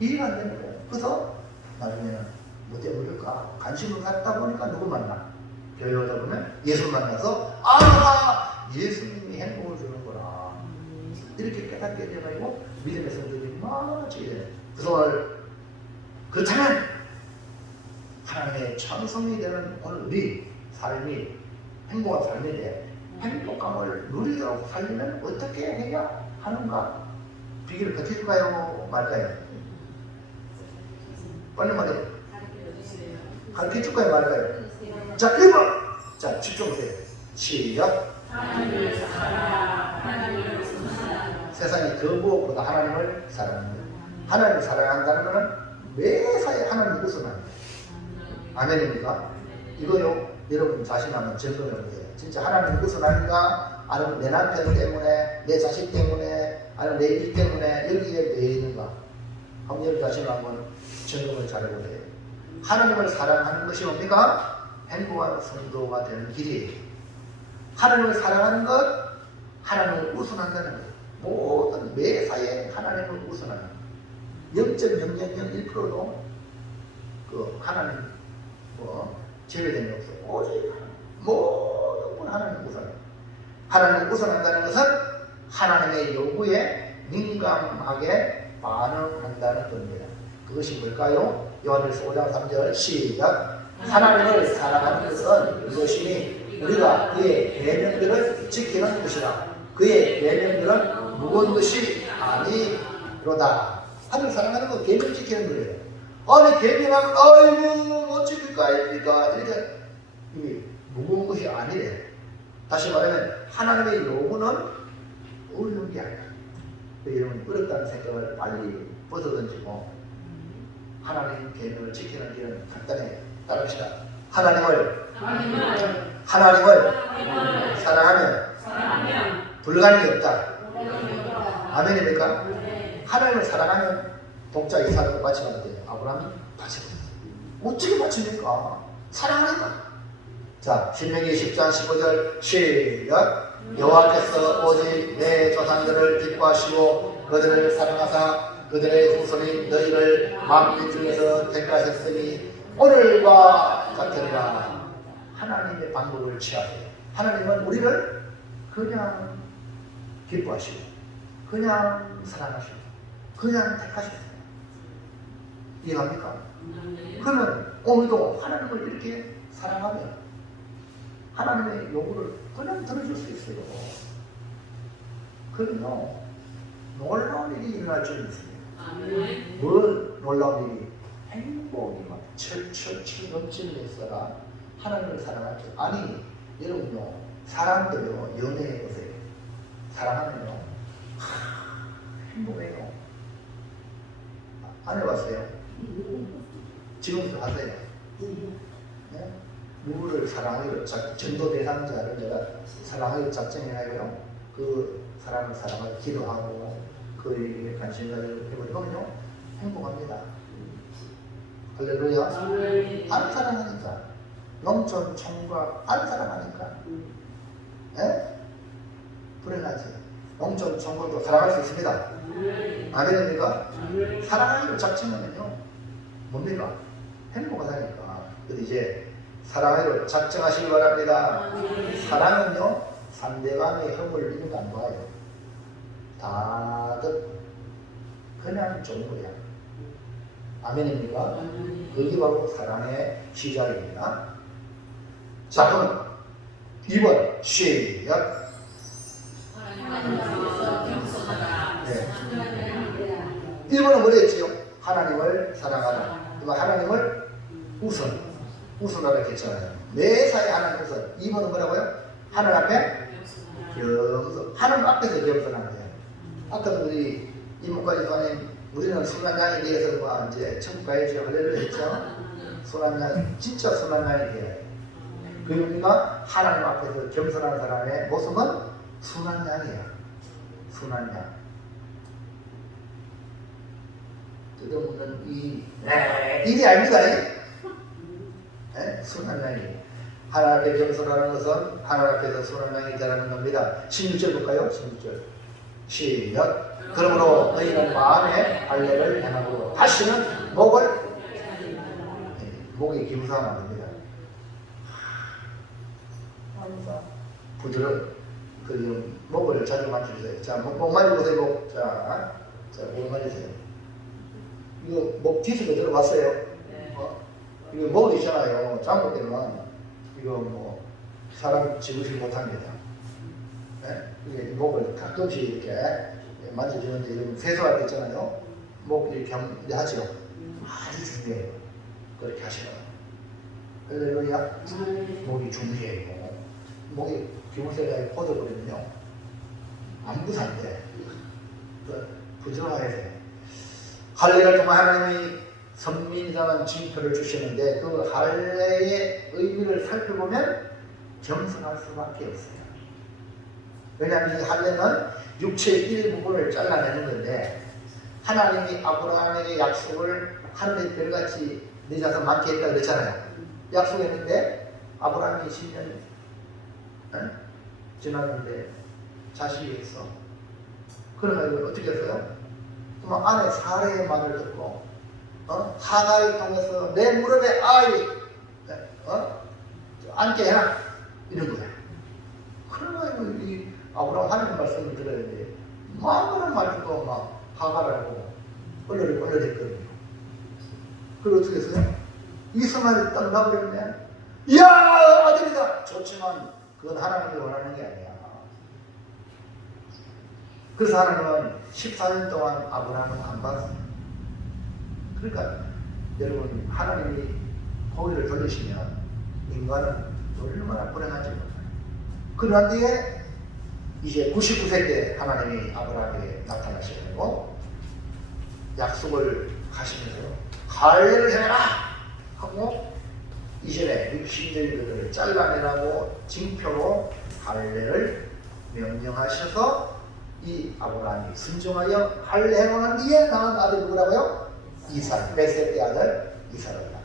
이해가 안 되는 거예요. 그래서 나중에는 뭐 때문일까? 관심을 갖다 보니까 누구 만나? 교회 오다 보면 예수 만나서 아, 예수님이 행복을 주는구나, 이렇게 깨닫게 되어가지고 믿음의 성도들이 많아지게 돼요. 그래서 오늘 그렇다면 하나님의 찬송이 되는 오늘 우리 삶이 행복한 삶인데 행복감을 누리도록 살려면 어떻게 해야 하는가? 비결을 가르쳐줄까요? 말까요? 빨리 말해요. 가르쳐줄까요? 말까요? 자, 1번! 자, 집중하세요. 시작. 하나님을 사랑하라. 하나님을 사랑하라. 세상이 그 무엇보다 하나님을 사랑합니다. 하나님을 사랑한다는 것은 매사에 하나님을 우선합니다. 아멘입니까? 이거요, 여러분 자신 한번 점검해 보세요. 진짜 하나님을 우선하는가? 아니면 내 남편 때문에, 내 자식 때문에, 아니면 내 일 때문에 여기에 왜 있는가? 한번 여러분 자신을 한번 점검을 잘 해보세요. 하나님을 사랑하는 것이 뭡니까? 행복한 성도가 되는 길이에요. 하나님을 사랑하는 것, 하나님을 우선한다는 것. 모든 매사에 하나님을 우선하는 것. 0.0001%도 그 하나님 제외된 게 없어요. 오직 모든 분 하나님을 우선합니다. 하나님을 우선한다는 것은 하나님의 요구에 민감하게 반응한다는 겁니다. 그것이 뭘까요? 요한일서 5장 3절 시작. 하나님을 사랑하는 것은 이것이니 우리가 그의 계명들을 지키는 것이라. 그의 계명들은 무거운 것이 아니로다. 하나님을 사랑하는 건 계명 지키는 거예요. 아니 계명하면 아이고 못 지킬까 아닙니까? 이렇게 이게 무거운 것이 아니래. 다시 말하면 하나님의 요구는 어려운 게 아니야. 여러분 어렵다는 생각을 빨리 벗어던지고 하나님 계명을 지키는 길은 간단히 따릅시다. 하나님을 사랑하면 불가능이 없다. 아멘입니까? 하나님을 사랑하면 독자 이삭을 바치면 돼요. 아브라함이 바치거든요. 어떻게 바칩니까? 사랑하니까. 자, 신명기 10장 15절 시작. 여호와께서 오직 내 조상들을 기뻐하시고 그들을 사랑하사 그들의 후손이 너희를 만민 중에서 택하셨으니 오늘과 같으리라. 하나님의 방법을 취하세요. 하나님은 우리를 그냥 기뻐하시고 그냥 사랑하시고 그냥 택하셨어요. 이해합니까? 그러면 오늘도 하나님을 이렇게 사랑하면 하나님의 요구를 그냥 들어줄 수 있어요. 그러면요 놀라운 일이 일어날 줄 믿습니다. 뭘 놀라운 일이? 행복이 막 철철철 넘치는 있어라. 하나님을 사랑할 때. 아니 여러분요 사람들요 연애해보세요. 사랑하면요 행복해요. 안 해봤어요? 지금도 하세요. 네? 누구를 사랑하기로 전도 대상자를 내가 사랑하기로 작정해가지고요 그 사람을 사랑하고 기도하고 그에게 관심 가지고 해버리면요 행복합니다. 할렐루야. 안 사랑하니까 농촌 총각 안 사랑하니까 예? 불행하지. 농촌 총각도 사랑할 수 있습니다. 아멘입니까? 사랑하기로 작정하면요 뭡니까? 행복하다니까. 근데 이제 사랑하기로 작정하시기 바랍니다. 사랑은요 상대방의 흠을 있는 거 안 봐요. 다들 그냥 좋은 거야. 아멘입니까? 그게 바로 사랑의 시작입니다. 자, 그럼 2번 시작. 1번은 뭐랬지요? 하나님을 사랑하라. 하나님을 우선하라 했잖아요. 매사에 하나님 우선. 2번은 뭐라고요? 하나님 앞에 겸손. 하나님 앞에서 겸손하는 거예요. 아까도 우리 이목과 이관님 우리는 순한 양에 대해서 뭐 이제 천국 가야지 할렐루야 했죠. 순한 양, 진짜 순한 양이 돼야 해요. 그 의미가 하나님 앞에서 겸손한 사람의 모습은 순한 양이에요. 순한 양. 뜯어먹는 일이 아닙니다. 순한 양이. 하나님 앞에 겸손하는 것은 하나님 앞에서 순한 양이 되라는 겁니다. 16절 볼까요? 16절. 시작. 그러므로 너희는 마음에 할례를 행하고 다시는 목에 기부사하면 안 됩니다. 부드러운 목을 자주 만져주세요. 자, 목 만져보세요. 목. 자, 목 만져주세요. 이거 목 뒤집어 들어봤어요? 이거 목 있잖아요. 잘못되면 이거 뭐 사람 집으지 못합니다. 이게 목을 가끔씩 이렇게 만져주는데 이런 세수할 때 있잖아요. 목 이렇게 하죠. 아주 중요해요. 그렇게 하시면. 할렐루야. 목이 중요해요. 목이 기울세가 뻗어버리면요. 안 부산돼. 부드러워야 돼. 할례를 통해 하나님이 선민이라는 징표를 주시는데 그 할례의 의미를 살펴보면 겸손할 수밖에 없어요. 왜냐하면 이 할례는 육체의 일부분을 잘라내는 건데 하나님이 아브라함에게 약속을 하늘의 별같이 네 자손 많게 했다 그랬잖아요. 약속했는데 아브라함이 10년 지났는데 자식이 있어. 그러면 어떻게 했어요? 그럼 아내 사례의 말을 듣고 하가를 통해서 내 무릎에 아이 앉게 해라 이런 거야. 그러면 이 아브라함 하나님 말씀을 들어야 돼. 아무런 말 듣고 막 하가라고 얼얼했거든요. 그리고 어떻게 했어요? 이스마엘이 딱 나버렸네. 이야 아들이다. 좋지만 그건 하나님이 원하는 게 아니야. 그래서 하나님은 14년 동안 아브라함을 안 봤어요. 그러니까 여러분 하나님이 고기를 돌리시면 인간은 얼마나 불행한지 몰라요. 그러나 뒤에 이제 99세 때 하나님이 아브라함에게 나타나시고 약속을 하시면서 할례를 해라 하고 이전에 육신적인 것들을 잘라내라고 징표로 할례를 명령하셔서 이 아브라함이 순종하여 할례 행한 뒤에 낳은 아들 누구라고요? 이삭. 베셋의 아들 이삭이다.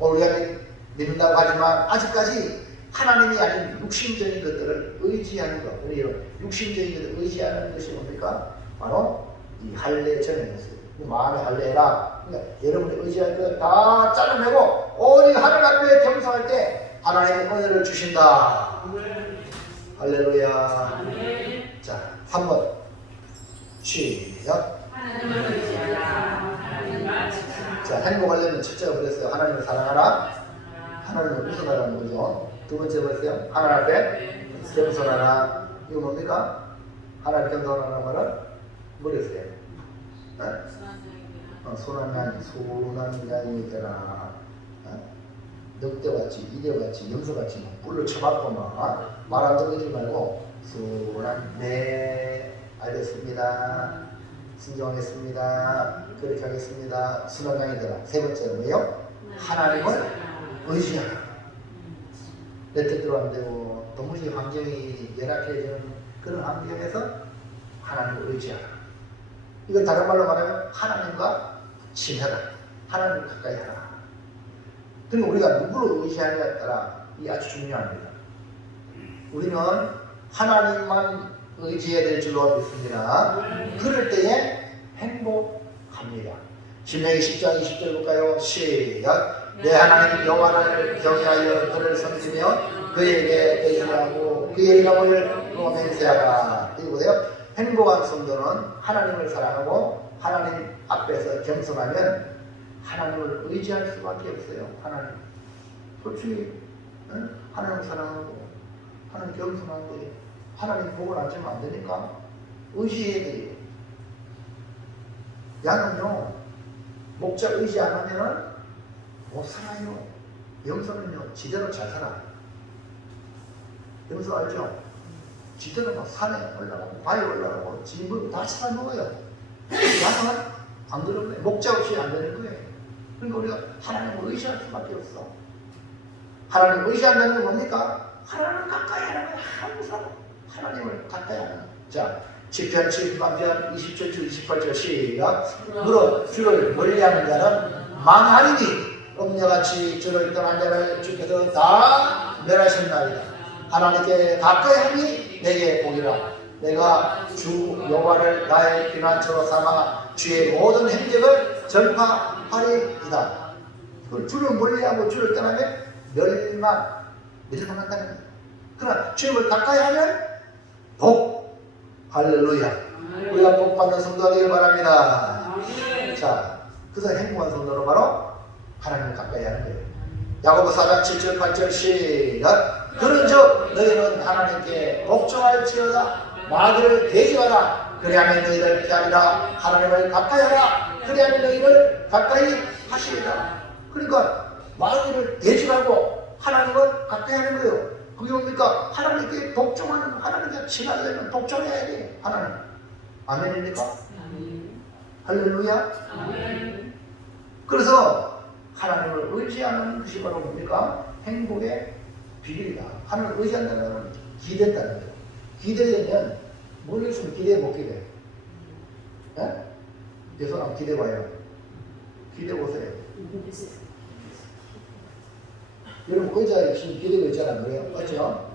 오늘 우리가 믿는다고 하지만 아직까지 하나님이 아닌 육신적인 것들을 의지하는 것. 우리 육신적인 것들을 의지하는 것이 뭡니까? 바로 이 할례 전의 모습. 마음의 할례라. 그러니까 여러분이 의지할 것 다 잘라내고 오직 하나님 앞에 겸손할 때 하나님의 은혜를 주신다. 할렐루야. 자, 3번. 시작. 하나님을 의지하라. 자, 행복하려면 첫째가 그랬어요. 하나님을 사랑하라. 하나님을 우선하라는 거죠. 두 번째 뭐였어요? 하나님 앞에 겸손하라. 이거 뭡니까? 하나님 겸손하라는 말은 뭐랬어요? 소난 양이 되라. 늑대같이 이대같이 염소같이 뿔로 쳐박고 말 안 듣지 말고 네 알겠습니다. 순종하겠습니다. 그렇게 하겠습니다. 순한 양이 되라. 세 번째는 뭐예요? 하나님을 의지하라. 내 뜻대로 안 되고 도무지 환경이 열악해지는 그런 환경에서 하나님을 의지하라. 이건 다른 말로 말하면 하나님과 친하라. 하나님을 가까이 하라. 그리고 우리가 누구를 의지하느냐에 따라 이게 아주 중요합니다. 우리는 하나님만 의지해야 될 줄로 믿습니다. 그럴 때에 행복합니다. 신명기 10장 20절 볼까요? 시작. 내 하나님 여호와를 경외하여 그를 섬기며 그에게 의지하고 그의 이름을 맹세하라. 이거 보세요. 행복한 성도는 하나님을 사랑하고 하나님 앞에서 겸손하면 하나님을 의지할 수밖에 없어요. 하나님. 솔직히 하나님을 사랑하고 하나님 겸손한데 하나님 복을 안 주면 안 되니까 의지해야 돼요. 양은요, 목자 의지 안 하면은 못 살아요. 염소는요, 지대로 잘 살아. 염소 알죠? 지대로 막 산에 올라가고, 바위에 올라가고, 집을 다 찾아먹어요. 양은 안 그런 거예요. 목자 없이 안 되는 거예요. 그러니까 우리가 하나님을 의지할 수밖에 없어. 하나님을 의지한다는 건 뭡니까? 하나님을 가까이 하는 거예요. 항상 하나님을 가까이 하는 거예요. 자, 시편 73편 27절 28절 시작. 무릇 주를 멀리하는 자는 망하리니 음녀같이 주를 떠난 자를 주께서 다 멸하셨나이다. 하나님께 가까이 하니 내게 복이라. 내가 주 여호와를 나의 피난처로 삼아 주의 모든 행적을 전파하리이다. 주를 멀리하고 주를 떠나면 멸망한다는 거예요. 그러나 주님을 가까이 하면 복. 할렐루야. 우리가 복 받는 성도가 되길 바랍니다. 자, 그래서 행복한 성도로 바로 하나님을 가까이 하는 거예요. 야고보 4장 7절 8절 시작. 그런즉 너희는 하나님께 복종할지어다. 마귀를 대적하라. 그리하면 너희를 피하리라. 하나님을 가까이 하라. 그리하면 너희를 가까이 하시리라. 그러니까 마귀를 대적하고 하나님을 가까이 하는 거예요. 그게 뭡니까? 하나님께 복종하는 거. 하나님께 친하려면 복종해야 돼. 하나님. 아멘입니까? 할렐루야. 그래서 하나님을 의지하는 것이 바로 뭡니까? 행복의 비밀이다. 하나님을 의지한다는 것은 기대한다는 거예요. 기대되면 모르겠으면 기대해 못 기대. 예? 내 손 한번 기대해 봐요. 기대해 보세요. 여러분 의자에 지금 기대고 있잖아요. 그래요? 맞죠?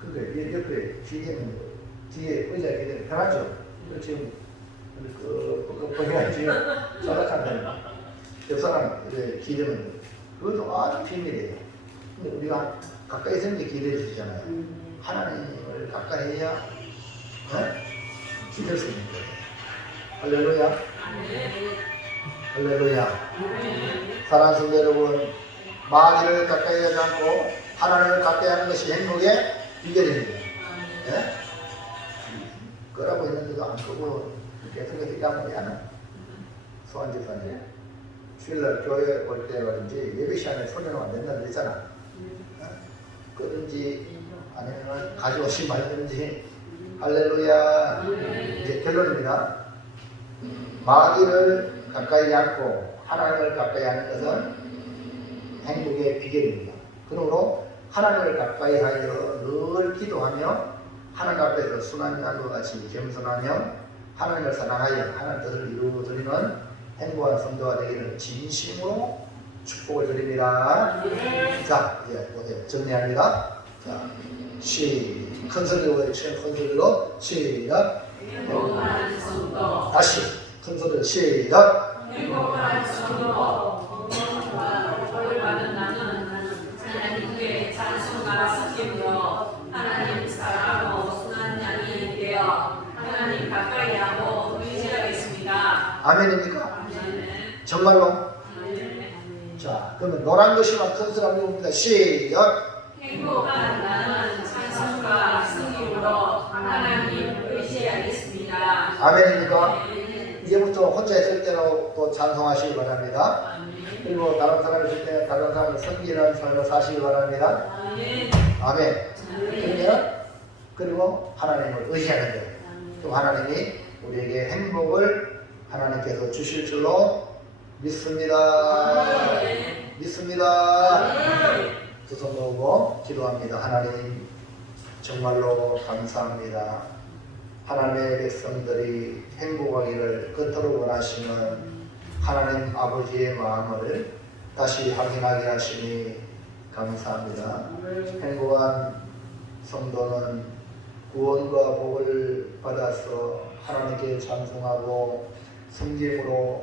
그게 옆에 기대면 뒤에 의자에 기대면 편하죠? 지금 보기가 지금 자작한다. 옆 사람 기대면 그것도 아주 비밀이에요. 근데 우리가 가까이 있는 게 기대해 주시잖아요. 하나님을 가까이 해야 기댈 수 있는 거예요. 할렐루야. 할렐루야. 사랑하는 성도 여러분, 마귀를 가까이 하지 않고 하나님을 가까이 하는 것이 행복의 비결입니다. 네? 끄라고 했는데도 안 끄고 계속해서 일하면 야는 소환 집사님 주일날 교회 올 때 말인지 예배 시간에 소리는 안 된다고 그랬잖아. 끄든지 아니면 가져오시 말든지. 할렐루야. 이제 결론입니다. 마귀를 가까이 않고 하나님을 가까이 하는 것은 행복의 비결입니다. 그러므로 하나님을 가까이 하여 늘 기도하며 하나님 앞에서 순한 양과 같이 겸손하며 하나님을 사랑하여 하나님 뜻을 이루어드리는 행복한 성도가 되기를 진심으로 축복을 드립니다. 자, 이제 보세요. 정리합니다. 자, 큰 소리로 외치는 큰 소리로 시작. 행복한 성도. 다시 큰 소리로 시작. 행복한 성도. 복을 받는 나는 하나님께 찬송과 섬김으로 하나님 사랑하고 순한 양이 되어 하나님 가까이 하고 의지하겠습니다. 아멘입니까? 아멘. 정말로? 아멘. 자, 그러면 노란 것이만 큰 소리 한번 봅니다. 시작. 행복한 나는 찬송과 승리로 하나님 의지하겠습니다. 아멘입니까? 아멘. 이제부터 혼자 있을 때로 또 찬송하시기 바랍니다. 아멘. 그리고 다른 사람이 있을 때는 다른 사람을 섬기는 삶을 사시기 바랍니다. 아멘. 아멘. 아멘. 그러면 그리고 하나님을 의지하는 거예요. 또 하나님이 우리에게 행복을 하나님께서 주실 줄로 믿습니다. 믿습니다. 두 손 모으고 기도합니다. 하나님 정말로 감사합니다. 하나님의 백성들이 행복하기를 끝으로 원하시는 하나님 아버지의 마음을 다시 확인하게 하시니 감사합니다. 행복한 성도는 구원과 복을 받아서 하나님께 찬송하고 섬김으로